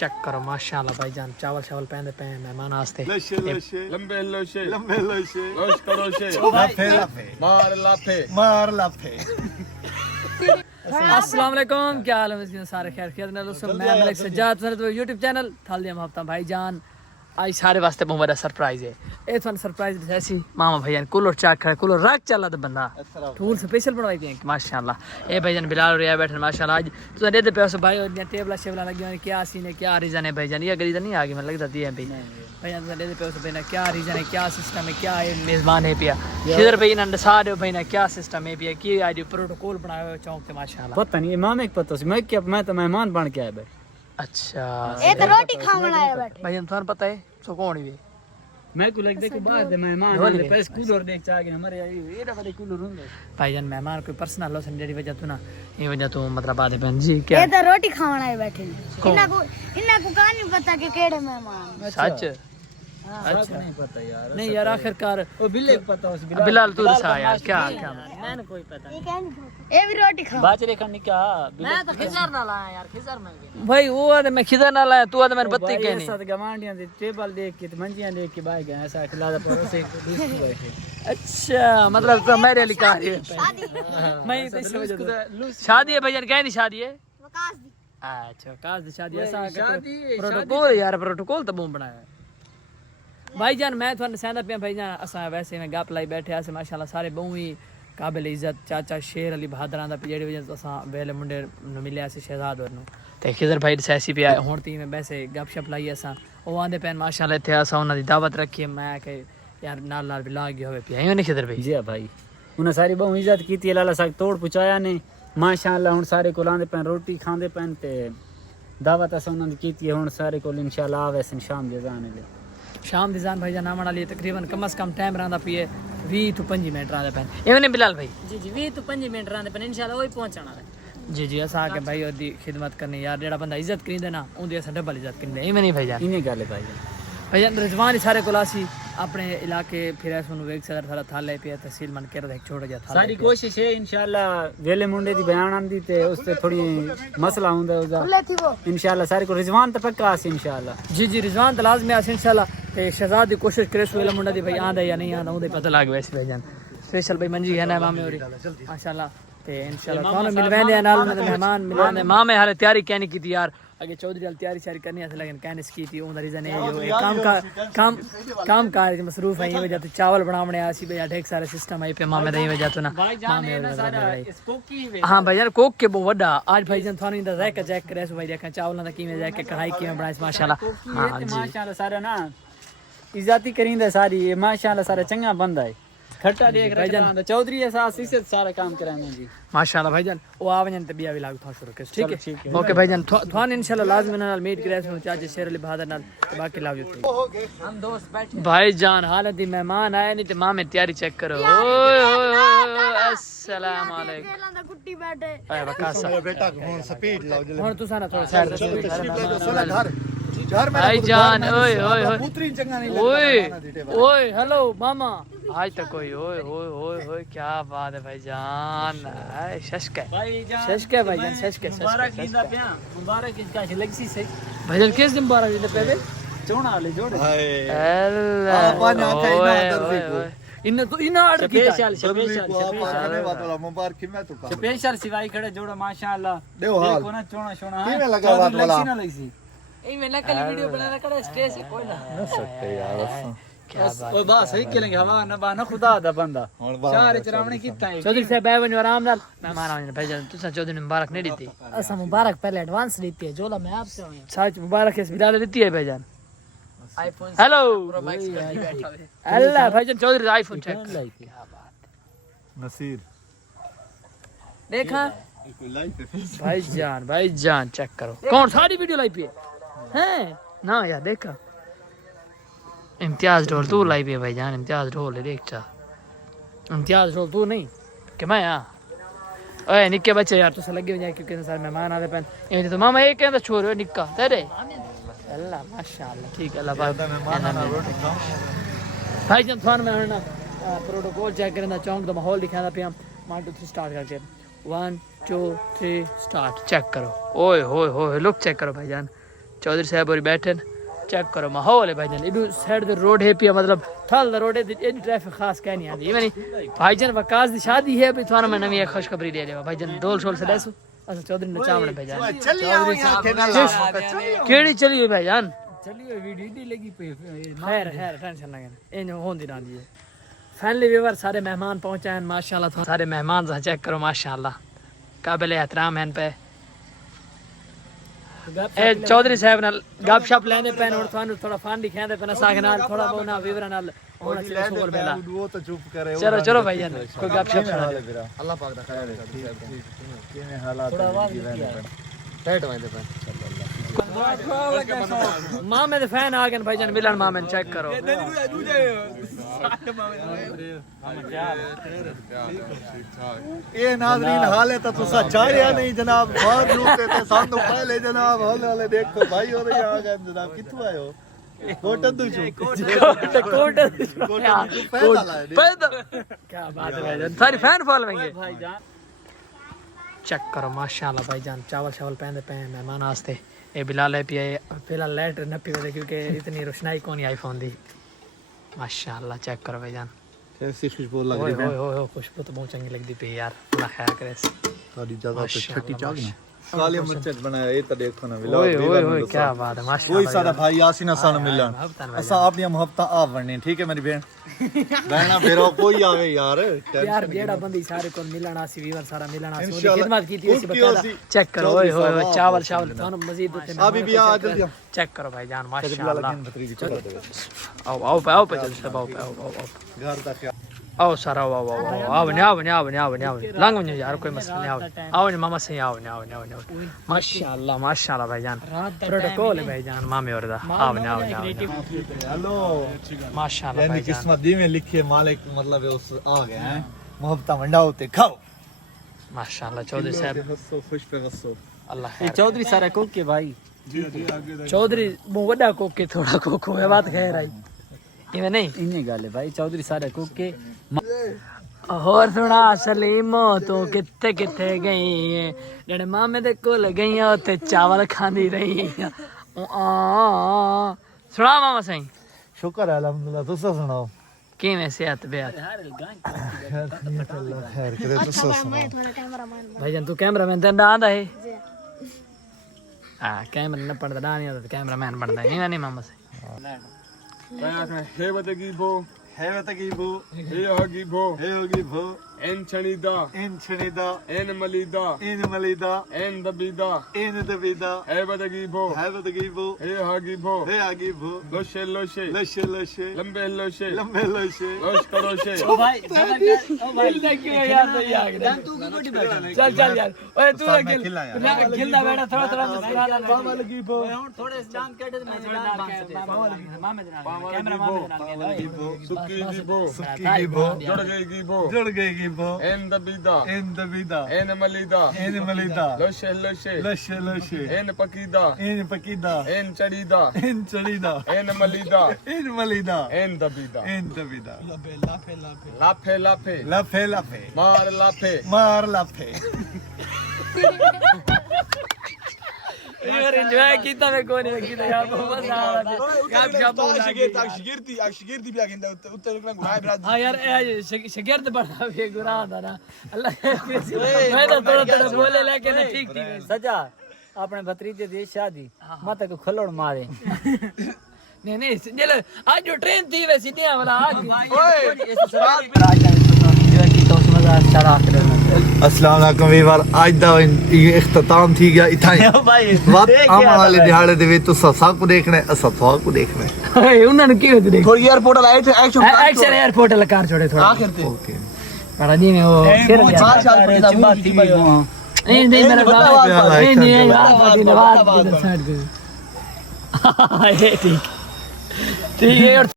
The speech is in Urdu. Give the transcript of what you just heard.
چیک کرو ماشاءاللہ بھائی جان چاول شاول پہنے پہ مہمان واسطے لمبے لوشے لوش کروشے مار لافے السلام علیکم کیا حال ہے سارے خیر خیریت میں دوستو میں ملک سجاد یوٹیوب چینل تھال دیا ہفتہ بھائی جان آج سارے واسطے بہت بڑا سرپرائز ہے اے تھن سرپرائز ایسی ماما بھائی جان کولر چاک کھڑا کولر رکھ چلا تے بندہ ٹول سپیشل بنوائی دی ماشاءاللہ اے بھائی جان بلال اور بیٹھے ماشاءاللہ اج تو دے پیسے بھائی اور ٹیبل شیبل لگی ہوئی کیا سین ہے کیا ریزن ہے بھائی جان یہ گریزن نہیں آگے میں لگتا دی ہے بھائی جان دے پیسے بھائی کیا ریزن ہے کیا سسٹم ہے کیا میزبان ہے پیا ادھر بھائی نند سارے بھائی کیا سسٹم ہے پیا کی آج پروٹوکول بنایا ہوا چوک تے ماشاءاللہ پتہ نہیں امام ایک پتہ میں کیا میں تو مہمان بن کے آیا بھائی اچھا اے تو روٹی کھاون آیا بیٹھے بھائی جان تھانوں پتہ ہے سو کون ہے میں کو لگ دے کہ باہر دے مہمان نے پیس کولر دیکھ چا کے ہمارے یہ بڑے کولر ہوں گے بھائی جان مہمان کوئی پرسنل لو سن وجہ تو نا یہ وجہ تو مطلب بات ہے بہن جی کیا اے تو روٹی کھاون آیا بیٹھے انہاں کو کہاں نہیں پتہ کہ کیڑے مہمان سچ اچھا نہیں پتہ یار نہیں یار آخر کار او بلے پتہ اس بلال تو دسا یار کیا کیا میں نے کوئی پتہ یہ کہہ نہیں اے بھی روٹی کھا باچرے کا نکاح میں تو خزر نہ لایا یار خزر میں بھائی وہ میں خزر نہ لایا تو میں بتی کہ نہیں ساتھ گوانڈیاں دے ٹیبل دیکھ کے منجیاں دیکھ کے باہر گئے ایسا کھلا پر سے اچھا مطلب تو میرے لیے کہا ہے میں شادی ہے بھائی جان کہیں نہیں شادی ہے وکاس دی اچھا کاس دی شادی ایسا پروٹوکول یار پروٹوکول تو بوم بنایا بھائی جان میں تھوڑا سیندا پیا بھائی جان اسا ویسے میں گپ لائی بیٹھے اسے ماشاءاللہ سارے بہو ہی قابل عزت چاچا شیر علی بہادر دا جڑی وجہ تو اسا ویلے منڈے نو ملیا سے شہزاد ورنو تے خضر بھائی سیسی پیا ہن تی میں ویسے گپ شپ لائی اسا او آندے پین ماشاءاللہ تے اسا انہاں دی دعوت رکھی میں کہ یار نال نال بھی لاگ ہوے پیا ایویں نہیں خضر بھائی جی بھائی انہاں ساری بہو عزت کیتی اللہ سا توڑ پچایا نے ماشاءاللہ ہن سارے کو لاندے پین روٹی کھاندے پین تے دعوت اسا انہاں دی کیتی ہن سارے کو انشاءاللہ آوے سن شام دے جانے لے شام دی جان بھائی جان آمن والی تقریباً کم از کم ٹائم رہندا پیے 20 تو 25 منٹ رہندا پین ایویں نہیں بلال بھائی جی جی 20 تو 5 منٹ رہندے پن انشاءاللہ وہی پہنچنا ہے جی جی اسا کہ بھائی اور دی خدمت کرنی یار جڑا بندہ عزت کریندا نا اون دی اسا ڈبل عزت کریندا ایویں نہیں بھائی جان انہیں گل ہے بھائی بھائی جان رضوان سارے کولاسی اپنے علاقے پھر اس نو ویک صدر تھا تھالے پیا تحصیل من کر ایک چھوٹا جا تھا ساری کوشش ہے انشاءاللہ ویلے منڈے دی بیان آندی تے اس تے تھوڑی مسئلہ ہوندا ہے کھلے تھی وہ انشاءاللہ سارے کو رضوان تے پکا اس انشاءاللہ جی جی رضوان تو لازمی اس انشاءاللہ تے شہزاد دی کوشش کرے سو ویلے منڈا دی بھائی آندا یا نہیں آندا اون دے پتہ لگ ویسے بھائی جان اسپیشل بھائی منجی ہے نا مامے اور ماشاءاللہ تے انشاءاللہ کون ملویندے نال مہمان ملانے مامے حالے تیاری کہنی کیتی یار اگے چودھری ال تیاری شاری کرنی ہے لیکن کہنے کی تھی اون دا ریزن ہے جو کام کار مصروف ہے یہ وجہ تو چاول بناونے اسی بھئی ڈھیک سارے سسٹم ہے پہ مامے دی وجہ تو نا مامے ہاں بھائی جان کوک کے بہت بڑا آج بھائی جان تھانوں دا ذائقہ چیک کرے سو بھائی دیکھا چاولاں دا کیویں ذائقہ کڑھائی کیویں بنائی ماشاءاللہ ہاں جی ماشاءاللہ سارا نا عزتی کریندا ساری ماشاءاللہ سارا چنگا بندہ ہے کھٹا دیکھ بھائی جان چودھری احساس اس سارا کام کرانے جی ماشاءاللہ بھائی جان او آون تے بیا وی لاگ تھا شروع کر ٹھیک ہے اوکے بھائی جان تھان انشاءاللہ لازم نال میٹ کرے سو چاچا شیر علی بہادر نال باقی لاو ہم دوست بیٹھے بھائی جان حالت دی مہمان آئے نہیں تے ماں تیاری چیک کرو اوئے اوئے السلام علیکم تیلاں دا کٹی بیٹھے اے بکاسا بیٹا ہن سپیڈ لاؤ جلدی ہن تساں نا تھوڑا سائیڈ تے گھر میں بھائی جان اوئے اوئے پوتری چنگا نہیں اوئے اوئے ہیلو ماما آج تک کوئی اوئے اوئے اوئے اوئے کیا بات ہے بھائی جان اے ششک ہے بھائی جان ششک ہے بھائی جان ششک ہے مبارک ایندا پیا مبارک اس کا لگسی سے بھائی جان کس دن بارہ دے پے چونا والے جوڑے اللہ ان آرڈر کیتا مبارک میں تو سپیشل سوائی کھڑے جوڑا ماشاءاللہ دیو حال دیکھو نا چونا شونا کیویں لگا بات والا لگسی اے میں نقل ویڈیو بنانا کڑا اسٹیج سے کوئی نہ سکتے یار کیا بات او با صحیح کلیں گے ہوا نہ با نہ خدا دا بندہ چار چراونے کیتا ہے چودھری صاحب بیٹھو آرام نال مہمان آنے بھائی جان تساں چودھری نے مبارک نہیں دیتی اسا مبارک پہلے ایڈوانس دیتی ہے جولا میں آپ سے ہوں سچ مبارک اس بلال دیتی ہے بھائی جان آئی فون ہیلو پرو میکس کا بیٹھا ہوئے اللہ بھائی جان چودھری آئی فون چیک کیا بات نصیر دیکھا بھائی جان چیک کرو کون ساری ویڈیو لائی پی ہیں نا یار دیکھا امتیاز ڈھول تو لائی پی بھائی جان امتیاز ڈھول ہے دیکھ چا امتیاز ڈھول تو نہیں کہ میں ہاں اوے نکے بچے یار تو لگے ہوئے کیونکہ سارے مہمان آتے پین یہ تو ماما یہ کہندا چھوڑ نکا تیرے اللہ ماشاءاللہ ٹھیک ہے اللہ بھائی جان تھان میں ہن پروٹوکول چیک کرنا چونک دا ماحول دکھانا پیا 1 2 3 سٹارٹ کر کے 1 2 3 سٹارٹ چیک کرو اوئے ہوئے ہوئے لک چیک کرو بھائی جان چودھری صاحب اور بیٹھے چیک کرو ماحول ہے بھائی جان ادھر سائڈ تے روڈ ہے پیا مطلب تھل روڈ ہے ایڈی ٹریفک خاص کہہ نہیں آتی میں بھائی جان وکاس دی شادی ہے بھی تھانوں میں نویں خوشخبری دے دے بھائی جان ڈول شول سے دیسو اصل چودھری نچاونے بھائی جان چلی آؤ یہاں کے نال کیڑی چلی ہوئی بھائی جان چلیے ویڈیو دی لگی پئی خیر خیر ٹینشن نہ کرنا این ہوندی رہندی ہے فیملی ویور سارے مہمان پہنچے ہیں ماشاءاللہ سارے مہمان چیک کرو ماشاءاللہ قابل احترام ہیں پہ اے چودھری صاحب نال گپ شپ لیندے پین اور تھانوں تھوڑا فن دکھاندے پن ساگ نال تھوڑا بونا ویور نال ہونا چاہیے شکر بیلا وہ تو چپ کرے چلو چلو بھائی جان کوئی گپ شپ کرا دے اللہ پاک دا خیر ہے کیویں حالات ٹائٹ ہوندے پن مامے دے فین آ گئے بھائی جان ملن مامے چیک کرو اے ناظرین حال ہے تو تسا چاہیا نہیں جناب بہت لوٹے تے سانو پہلے جناب ہولے دیکھو بھائی اور آ گئے جناب کتھوں آئے ہو کوٹن تو کوٹ کیا بات ہے بھائی جان ساری فین فالوئنگ ہے بھائی جان چیک کرو ماشاءاللہ بھائی جان چاول شاول پہندے پے مہمان واسطے اے بلال ہے پیا فی الحال لائٹ نہ پی وجہ کیونکہ اتنی روشنائی کون آئی فون دی ماشاءاللہ چیک کرو بھائی جان ایسی خوشبو لگ اوئے رہی ہے اوئے اوئے خوشبو تو بہت چنگی لگدی پئی یار اللہ خیر کرے تھوڑی جگہ تے چھٹی چاگ نا کالی مرچ بنایا اے تا دیکھو نا ولا اوئے اوئے اوئے کیا بات ہے ماشاءاللہ کوئی سارا بھائی یاسین سان ملن اسا اپنی محبت آپ ورنی ٹھیک ہے میری بہن بہنا پھرو کوئی آوے یار یار جیڑا بندی سارے کو ملنا سی ویور سارا ملنا سی خدمت کیتی اسی بتا چیک کرو اوئے اوئے چاول شاول تھانوں مزید تے ابھی بھی آ جلدی چیک کرو بھائی جان ماشاءاللہ ماشاءاللہ آو آو آو پہ جلدی سے آو آو گھر دا خیال آو سر آو آو آو آو نیا آو نیا آو نیا آو نیا لانگ ونجو یار کوئی مسئلہ نہیں آو آو نیا ماما سے آو نیا آو نیا آو نیا ماشاءاللہ بھائی جان پروٹوکول ہے بھائی جان مامے اور دا آو نیا آو نیا ہلو ماشاءاللہ یعنی بھائی جان قسمت دی میں لکھے مالک مطلب اس آ گئے ہیں محبت ونڈاؤ تے کھاؤ ماشاءاللہ چودھری صاحب ہسو خوش پہ غصو اللہ یہ خیر چودھری سارا کو کے بھائی چودھری مو وڈا کوکے تھوڑا کوکو ہے بات خیر آئی ایویں نہیں انہیں گل ہے بھائی چودھری سارا کو کے اور سنا سلیمو تو کتے کتے گئی ہے جڑے مامے دے کول گئی تے چاول کھاندی رہی سنا ماما سائیں شکر ہے الحمدللہ تسا سناؤ کیویں صحت بیات اللہ خیر کرے تسا سناؤ بھائی جان تو کیمرہ مین تے ڈاندا ہے ہاں کیمرہ نہ پڑدا ڈانی تے کیمرہ مین بندا ہے نہیں ماما سائیں ہیوتگیبو Heogibo, ہیوگیبو Enchanida, انچنیدا Enmalida, ان ملیدا Endabida, ان دبیدا Hebadagibo, ہیوتگیبو Hehagibo, ہیاگیبو Loshe Loshe, لشے لشے Lambe Loshe, لمبے لشے Losh Karoshe, بھائی کیوں یار تو یار چل چل یار اوے تو کھلنا بیٹا تھوڑا تھوڑا ماما لگی بو تھوڑے جان کٹ میں مامے دے نال کیمرہ مامے دے نال Suki Gibo, گیبو Jorge Gibo, جڑ گئی گیبو Endabida, ان دبیدا Enmalida, ان ملیدا Loshe Loshe, لشے لشے Enpakida, ان پکیدا Encharida, ان چڑیدا Enmalida, ان ملیدا Endabida, ان دبیدا Lape Lape, لفے لفے Mar Lape, مار لفے یار انجوائے کیتا میں کوئی نہیں کیتا یار بہت مزہ آ رہا ہے گپ شپ ہاں یار شگرد بڑا بھی گناہ تھا نا اللہ میں تو تھوڑا تھوڑا بولے لیکن ٹھیک ٹھیک سجا اپنے بھتریجے دی شادی مت کو کھلوڑ مارے نہیں نہیں جل آج جو ٹرین تھی ویسی نہیں والا السلام علیکم ویور آج دا اختتام تھی گیا اتھائی وقت آمن والے دہاڑے دے وچ تساں سب کو دیکھنا ہے اساں تھا کو دیکھنا ہے انہاں نے کی دیکھ تھوڑی ایئرپورٹ والا ایکشن ایئرپورٹ والا کار چھوڑے تھوڑا اوکے بڑا جی میں وہ نہیں نہیں میرا بابا نہیں نہیں یار دی نواز کی سائڈ پہ ٹھیک ٹھیک ہے